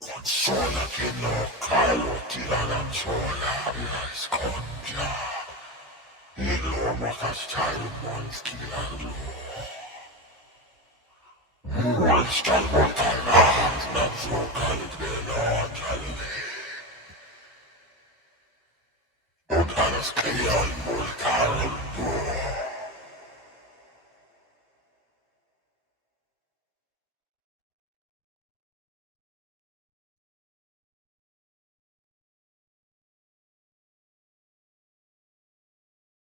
Consola che no calo tiranan sola la scongia. L'uomo castello monschilando. Muistan mortalas na zugal della jalve. Und alles kriegen multalen